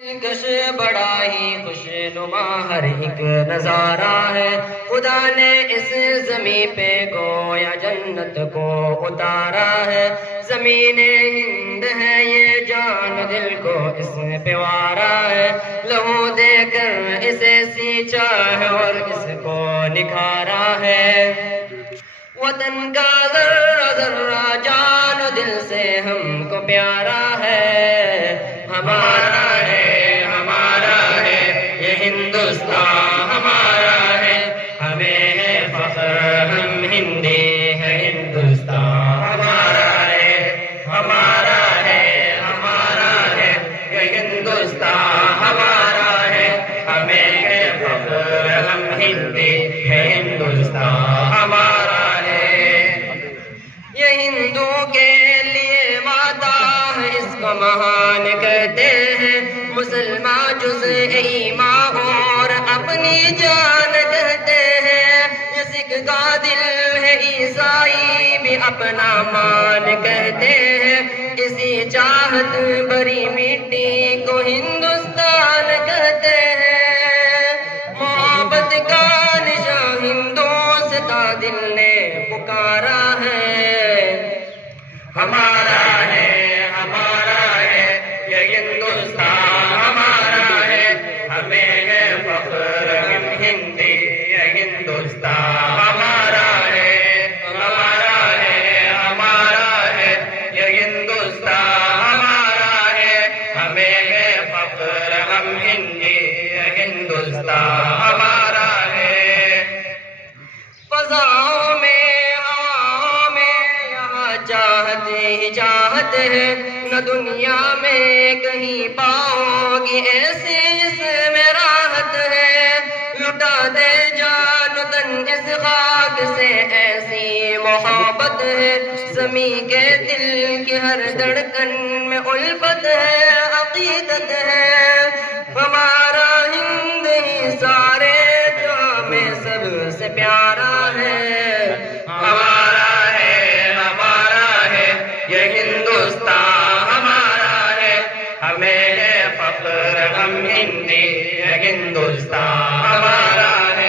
کش بڑا ہی خوش نما ہر ایک نظارہ ہے، خدا نے اس زمین پہ گویا جنت کو اتارا ہے، زمین ہند ہے یہ جان دل کو اس میں پیوارا ہے، لہو دے کر اسے سینچا ہے اور اس کو نکھارا ہے، وطن کا ذرہ ذرہ جان دل سے ہم کو پیارا ہے، ہمارا ہے یہ ہندوستان ہمارا ہے، ہمیں ہے فخر ہم ہندی ہے، ہندوستان ہمارا ہے، ہمارا ہے یہ ہندوستان ہمارا ہے، ہمیں ہے فخر ہم ہندی ہے، ہندوستان ہمارا ہے، یہ ہندو کے لیے ماتا ہے، اس کو مہان کہتے ہیں، مسلمان جز ایمان اور اپنی جان کہتے ہیں، یہ سکھ کا دل ہے عیسائی بھی اپنا مان کہتے ہیں، کسی چاہت بری مٹی کو ہندوستان کہتے ہیں، محبت کا نشان ہندوستان دل نے پکارا ہے، ہمارا ہے یہ ہندوستان ہمارا ہے، ہمیں ہے فخر ہم ہندی یہ ہندوستان ہمارا ہے، ہمارا ہے یہ ہندوستان ہمارا ہے، ہمیں ہے فخر ہم ہندی یہ ہندوستان ہمارا ہے، فضاؤں میں ہواؤں میں یہاں چاہت ہی چاہت ہے، نہ دنیا میں کہیں پاؤ گی ایسی اس میں راحت ہے، لٹا دے جان تن اس خاک سے ایسی محبت ہے، زمین کے دل کی ہر دھڑکن میں الفت ہے، عقیدت ہے، ہمارا ہند ہی سارے جہاں میں سب سے پیارا ہے، ہمارا ہے یہ ہندوستان ہمارا ہے، ہمیں ہے فخر ہم ہندی یہ ہندوستان ہمارا ہے۔